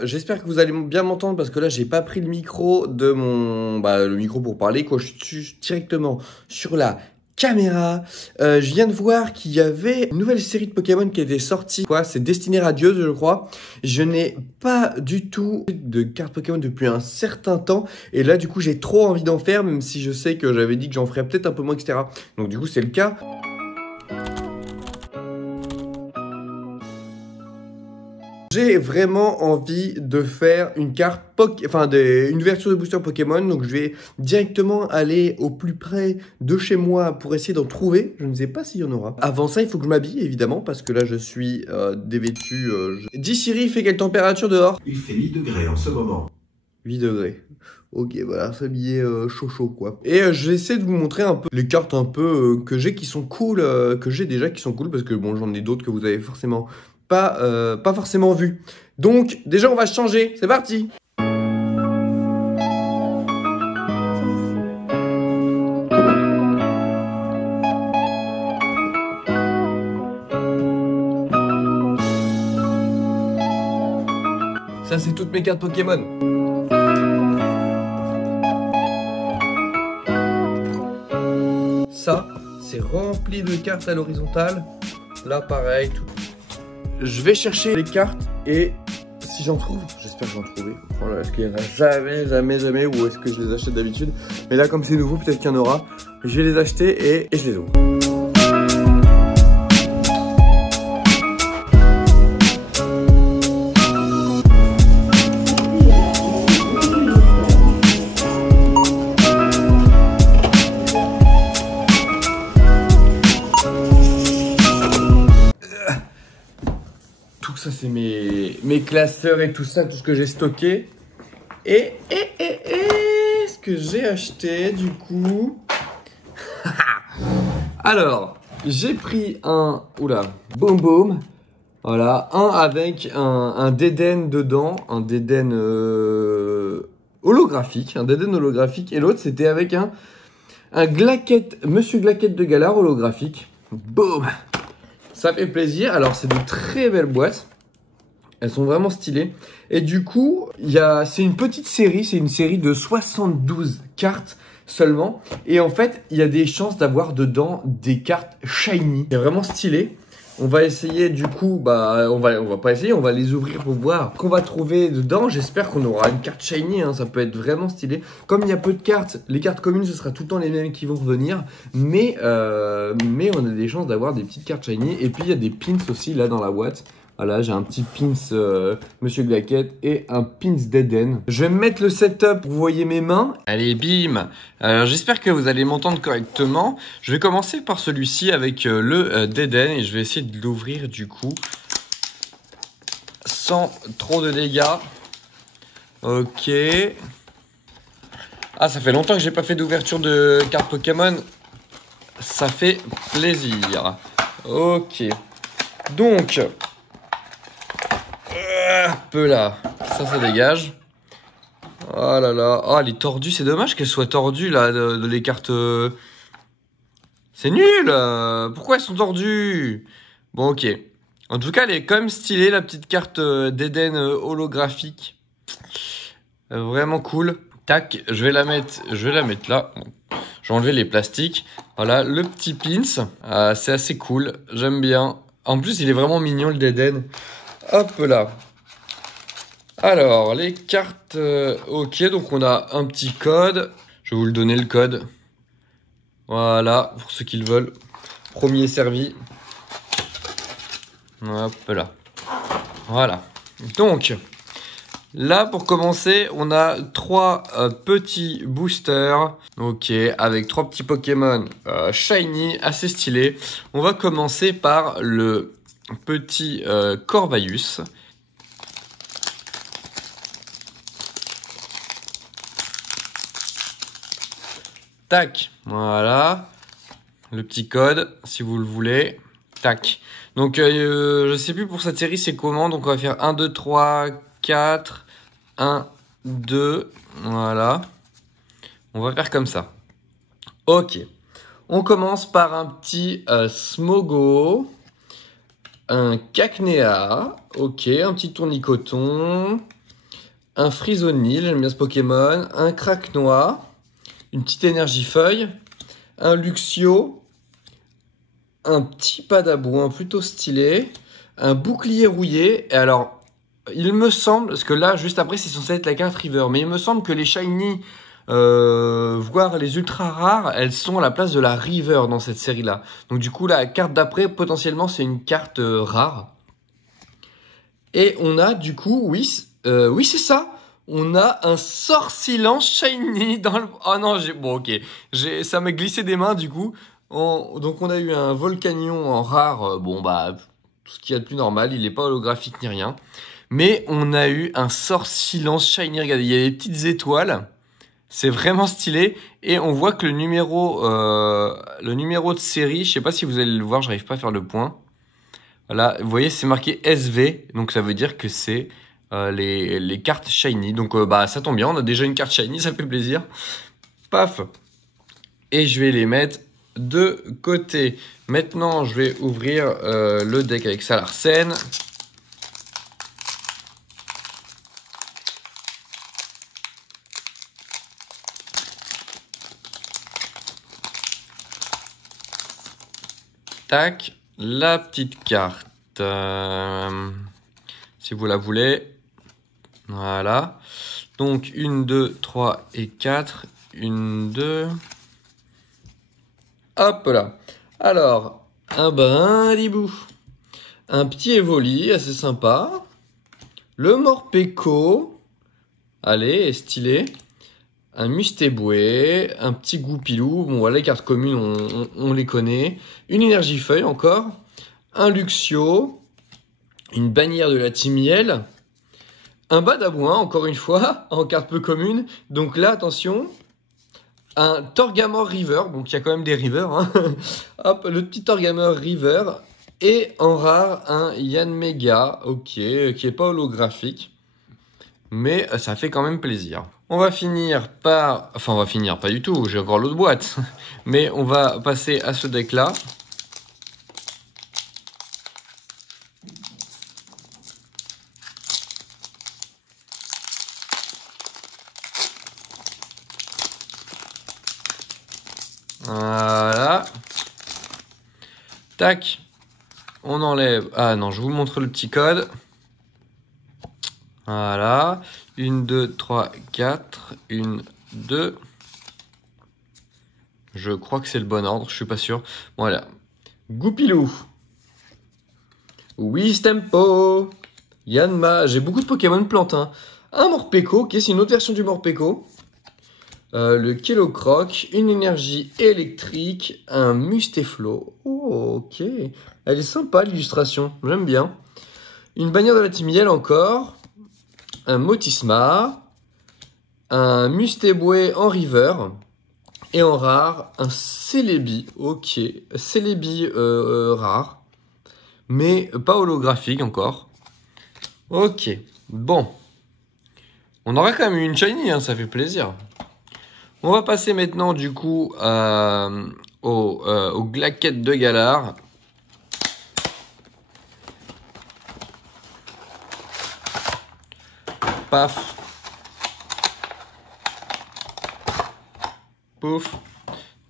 J'espère que vous allez bien m'entendre parce que là j'ai pas pris le micro de mon le micro pour parler quoi. Je suis directement sur la caméra. Je viens de voir qu'il y avait une nouvelle série de Pokémon qui était sortie. Quoi, c'est Destinée Radieuse, je crois. Je n'ai pas du tout de cartes Pokémon depuis un certain temps et là du coup j'ai trop envie d'en faire, même si je sais que j'avais dit que j'en ferais peut-être un peu moins, etc. Donc du coup c'est le cas. J'ai vraiment envie de faire une carte une ouverture de booster Pokémon, donc je vais directement aller au plus près de chez moi pour essayer d'en trouver. Je ne sais pas s'il y en aura. Avant ça, il faut que je m'habille évidemment parce que là je suis dévêtu. Dis Siri, il fait quelle température dehors? Il fait 8 degrés en ce moment. 8 degrés. Ok, voilà, s'habiller chaud quoi. Et je vais essayer de vous montrer un peu les cartes un peu que j'ai qui sont cool, que j'ai déjà qui sont cool parce que bon, j'en ai d'autres que vous avez forcément pas forcément vu. Donc déjà on va changer, c'est parti. Ça c'est toutes mes cartes Pokémon. Ça c'est rempli de cartes à l'horizontale. Là pareil, tout. Je vais chercher les cartes et si j'en trouve, j'espère que j'en trouverai. Voilà, est-ce qu'il y en a jamais ou est-ce que je les achète d'habitude? Mais là comme c'est nouveau, peut-être qu'il y en aura. Je vais les acheter et je les ouvre. Tout ça c'est mes classeurs et tout ça, tout ce que j'ai stocké. Et ce que j'ai acheté du coup. Alors, j'ai pris un boum boum. Voilà, un avec un Dédenne dedans, un Dédenne holographique, et l'autre c'était avec un Glaquette, Monsieur Glaquette de Galar holographique. Boum. Ça fait plaisir. Alors, c'est de très belles boîtes. Elles sont vraiment stylées. Et du coup, c'est une petite série. C'est une série de 72 cartes seulement. Et en fait, il y a des chances d'avoir dedans des cartes shiny. C'est vraiment stylé. On va essayer du coup, on va pas essayer, on va les ouvrir pour voir qu'on va trouver dedans. J'espère qu'on aura une carte shiny, hein, ça peut être vraiment stylé. Comme il y a peu de cartes, les cartes communes, ce sera tout le temps les mêmes qui vont revenir. Mais on a des chances d'avoir des petites cartes shiny. Et puis il y a des pins aussi là dans la boîte. Voilà, j'ai un petit pins Monsieur Glaquette et un pins Dédenne. Je vais me mettre le setup pour vous voyez mes mains. Allez, bim. Alors j'espère que vous allez m'entendre correctement. Je vais commencer par celui-ci avec le Dédenne et je vais essayer de l'ouvrir du coup sans trop de dégâts. Ok. Ah, ça fait longtemps que j'ai pas fait d'ouverture de cartes Pokémon. Ça fait plaisir. Ok. Donc... peu là, ça dégage. Oh là là, oh elle est tordue, c'est dommage qu'elle soit tordue là, de les cartes. C'est nul. Pourquoi elles sont tordues? Bon ok. En tout cas, elle est quand même stylée la petite carte d'Eden holographique. Vraiment cool. Tac, je vais la mettre là. Je vais enlever les plastiques. Voilà, le petit pins. C'est assez cool, j'aime bien. En plus, il est vraiment mignon le d'Eden. Hop là. Alors, les cartes, ok, donc on a un petit code. Je vais vous le donner le code. Voilà, pour ceux qui le veulent. Premier servi. Hop là. Voilà. Donc, là, pour commencer, on a 3 petits boosters. Ok, avec 3 petits Pokémon shiny, assez stylés. On va commencer par le petit Corvaeus. Tac, voilà. Le petit code, si vous le voulez. Tac. Donc, je sais plus pour cette série, c'est comment. Donc, on va faire 1, 2, 3, 4. 1, 2. Voilà. On va faire comme ça. Ok. On commence par un petit Smogo. Un Cacnea. Ok, un petit tournicoton. un Frisonil, j'aime bien ce Pokémon, un Craquenois, une petite Énergifeuille, un Luxio, un petit Padabouin plutôt stylé, un Bouclier rouillé. Et alors, il me semble, parce que là, juste après, c'est censé être la carte River, mais il me semble que les Shiny, voire les ultra rares, elles sont à la place de la River dans cette série-là. Donc du coup, la carte d'après, potentiellement, c'est une carte rare. Et on a du coup, oui, oui c'est ça. On a un Sorcilan Shiny dans le... Oh non, bon ok, ça m'a glissé des mains du coup. Donc on a eu un Volcanion en rare, bon bah, tout ce qu'il y a de plus normal, il n'est pas holographique ni rien. Mais on a eu un Sorcilan Shiny, regardez, il y a des petites étoiles. C'est vraiment stylé. Et on voit que le numéro de série, je sais pas si vous allez le voir, j'arrive pas à faire le point. Voilà, vous voyez, c'est marqué SV, donc ça veut dire que c'est les cartes Shiny. Donc bah ça tombe bien, on a déjà une carte Shiny, ça fait plaisir. Paf. Et je vais les mettre de côté. Maintenant, je vais ouvrir le deck avec Salarsen. Tac, la petite carte. Si vous la voulez. Voilà. Donc, 1, 2, 3 et 4. 1, 2. Hop là. Alors, un Brindibou. Un petit Evoli, assez sympa. Le Morpeko. Allez, stylé. Un Mustéboué, un petit Goupilou, bon voilà les cartes communes on les connaît, une Énergifeuille encore, un Luxio, une bannière de la Timiel, un Badabouin encore une fois en carte peu commune, donc là attention, un Torgamore River, donc il y a quand même des Rivers, hein. Hop, le petit Torgamore River, et en rare un Yanmega, ok, qui est pas holographique, mais ça fait quand même plaisir. On va finir par... Enfin, on va finir, pas du tout, j'ai encore l'autre boîte. Mais on va passer à ce deck-là. Voilà. Tac. On enlève... Ah non, je vous montre le petit code. Voilà. 1, 2, 3, 4. 1, 2... Je crois que c'est le bon ordre, je suis pas sûr. Voilà. Goupilou. Wistempo. Yanma. J'ai beaucoup de Pokémon plantes. Hein. Un Morpeko, qui est une autre version du Morpeko. Le Kellocroc. Une énergie électrique. Un Mustéflo. Oh, ok. Elle est sympa l'illustration. J'aime bien. Une bannière de la Timiel encore. Un Motisma. Un Mustéboué en River. Et en rare, un Celebi, ok, Celebi rare, mais pas holographique encore. Ok, bon. On aura quand même eu une shiny, hein, ça fait plaisir. On va passer maintenant du coup aux glaquettes de Galar. Paf. Pouf.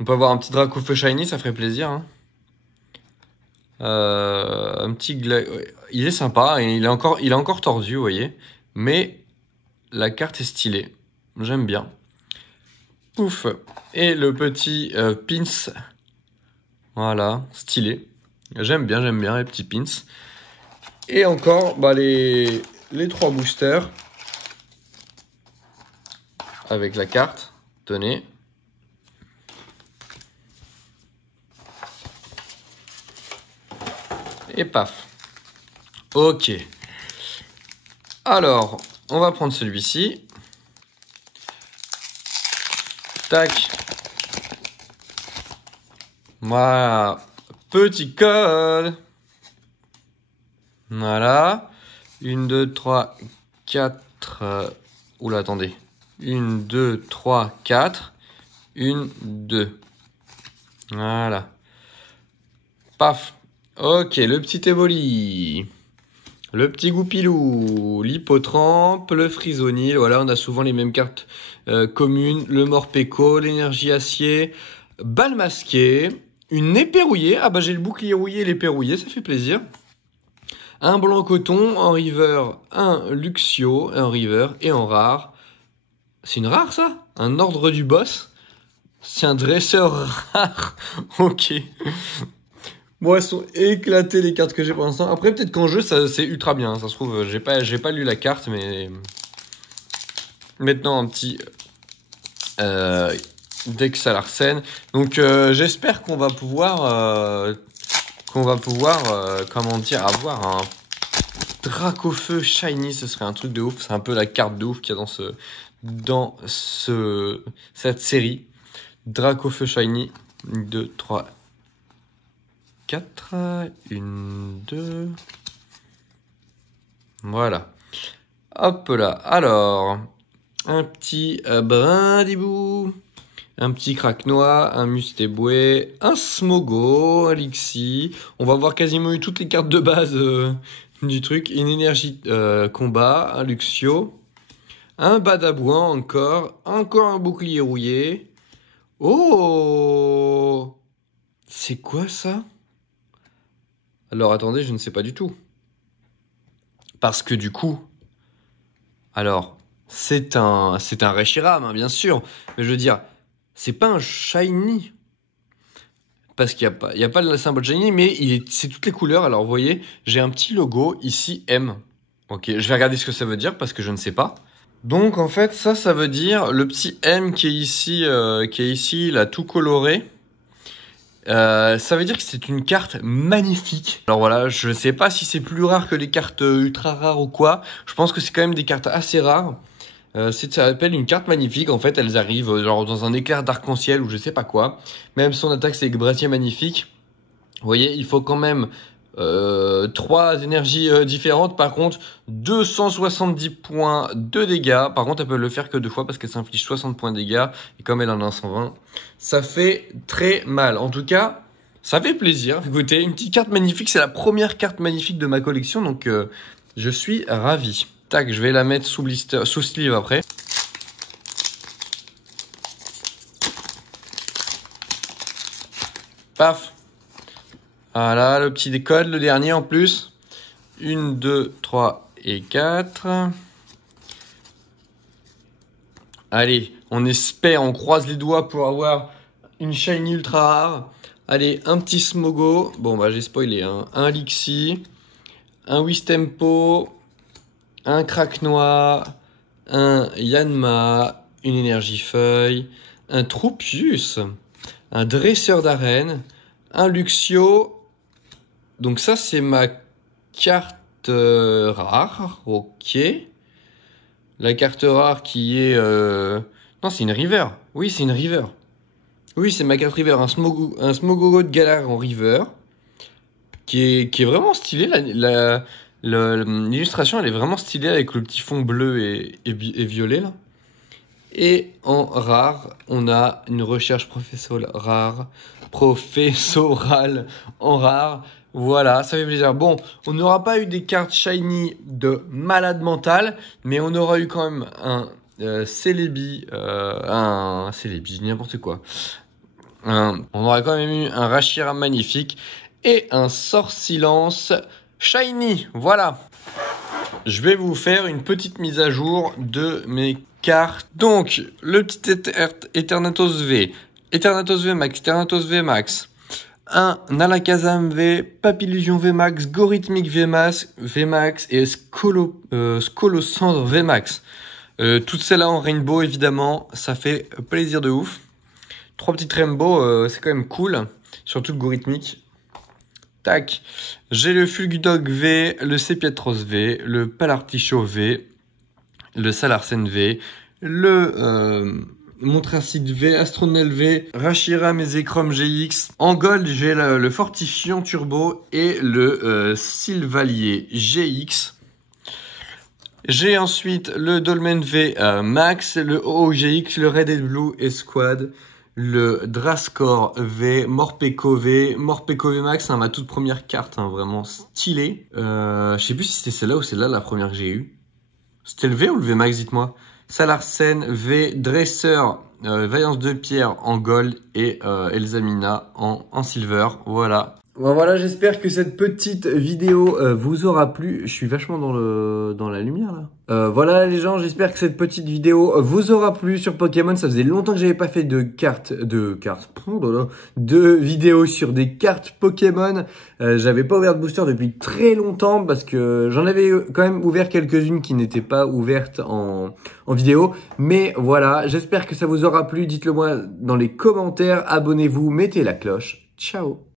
On peut avoir un petit Dracofeu shiny, ça ferait plaisir. Hein. Un petit il est sympa, et il est encore tordu, vous voyez. Mais la carte est stylée. J'aime bien. Pouf. Et le petit pins. Voilà, stylé. J'aime bien les petits pins. Et encore bah, les 3 boosters. Avec la carte. Tenez. Et paf. Ok. Alors, on va prendre celui-ci. Tac. Voilà. Petit code. Voilà. 1, 2, 3, 4. Oula, attendez. 1, 2, 3, 4. 1, 2. Voilà. Paf. Ok, le petit Evoli. Le petit Goupilou, l'Hippotrampe, le Frisonil. Voilà, on a souvent les mêmes cartes communes. Le Morpeko, l'énergie acier, balle masquée, une épée rouillée. Ah bah j'ai le bouclier rouillé et l'épée rouillée, ça fait plaisir. Un blanc coton, en river, un Luxio, un river et en rare. C'est une rare ça? Un ordre du boss? C'est un dresseur rare. Ok. Bon, elles sont éclatées les cartes que j'ai pour l'instant. Après, peut-être qu'en jeu, ça c'est ultra bien. Ça se trouve, j'ai pas lu la carte, mais maintenant un petit deck Salarsen. Donc, j'espère qu'on va pouvoir, comment dire, avoir un Dracofeu Shiny. Ce serait un truc de ouf. C'est un peu la carte de ouf qu'il y a dans cette série. Dracofeu Shiny. 2, 3, 4, 1, 2. Voilà. Hop là. Alors, un petit Brindibou, un petit Craquenois, un Mustéboué, un Smogo, un Lixi. On va avoir quasiment eu toutes les cartes de base du truc. Une énergie combat, un Luxio, un Badabouin encore un bouclier rouillé. Oh! C'est quoi ça? Alors attendez, je ne sais pas du tout. Parce que du coup, alors, c'est un Reshiram, hein, bien sûr. Mais je veux dire, c'est pas un Shiny. Parce qu'il n'y a pas le symbole Shiny, mais c'est toutes les couleurs. Alors vous voyez, j'ai un petit logo ici, M. Ok, je vais regarder ce que ça veut dire parce que je ne sais pas. Donc en fait, ça veut dire le petit M qui est ici, là, tout coloré. Ça veut dire que c'est une carte magnifique. Alors voilà, je ne sais pas si c'est plus rare que les cartes ultra rares ou quoi. Je pense que c'est quand même des cartes assez rares. Ça s'appelle une carte magnifique. En fait, elles arrivent genre dans un éclair d'arc-en-ciel ou je sais pas quoi. Même son attaque, c'est Brasier magnifique. Vous voyez, il faut quand même 3 énergies différentes. Par contre, 270 points de dégâts. Par contre, elle peut le faire que 2 fois parce qu'elle s'inflige 60 points de dégâts. Et comme elle en a 120, ça fait très mal. En tout cas, ça fait plaisir. Écoutez, une petite carte magnifique. C'est la première carte magnifique de ma collection. Donc, je suis ravi. Tac, je vais la mettre sous blister, sous sleeve après. Paf. Voilà, le petit décode, le dernier en plus. 1, 2, 3 et 4. Allez, on espère, on croise les doigts pour avoir une shiny ultra rare. Allez, un petit Smogo. Bon, bah j'ai spoilé, hein. Un Lixi. Un Wistempo. Un Craquenois. Un Yanma. Une énergie feuille. Un Troupius. Un dresseur d'arène. Un Luxio. Donc ça, c'est ma carte rare. Ok. La carte rare qui est... Non, c'est une River. Oui, c'est une River. Oui, c'est ma carte River. Un Smogogo de Galar en River. Qui est vraiment stylé. L'illustration, elle est vraiment stylée avec le petit fond bleu et violet, là. Et en rare, on a une recherche professorale en rare. Voilà, ça fait plaisir. Bon, on n'aura pas eu des cartes shiny de malade mental, mais on aura eu quand même un Celebi, n'importe quoi. On aura quand même eu un Reshiram magnifique et un Sort Silence shiny. Voilà. Je vais vous faire une petite mise à jour de mes cartes. Donc, le petit Eternatus V, Eternatus V Max, Eternatus V Max, un Alakazam V, Papillusion V Max, Gorithmic V Max et Scolosandre V Max. Toutes celles-là en rainbow, évidemment, ça fait plaisir de ouf. 3 petites rainbow, c'est quand même cool, surtout le Gorithmic. Tac, j'ai le Fulgudog V, le Sepiatros V, le Palartichaut V, le Salarsen V, le Montracite V, Astronel V, Reshiram et Zekrom GX. En gold, j'ai le Fortifiant Turbo et le Sylvalier GX. J'ai ensuite le Dolmen V Max, le OOGX, le Red and Blue Esquad, le Drascore V, Morpeko V, Morpeko V Max, hein, ma toute première carte, hein, vraiment stylée. Je sais plus si c'était celle-là ou celle-là la première que j'ai eue. C'était le V ou le V Max, dites-moi. Salarsen V, Dresseur, Vaillance de Pierre en gold et Elsamina en silver. Voilà. Bon, voilà, j'espère que cette petite vidéo vous aura plu. Je suis vachement dans la lumière là. Voilà les gens, j'espère que cette petite vidéo vous aura plu sur Pokémon. Ça faisait longtemps que j'avais pas fait de vidéos sur des cartes Pokémon. J'avais pas ouvert de booster depuis très longtemps parce que j'en avais quand même ouvert quelques-unes qui n'étaient pas ouvertes en vidéo. Mais voilà, j'espère que ça vous aura plu. Dites-le moi dans les commentaires. Abonnez-vous, mettez la cloche. Ciao.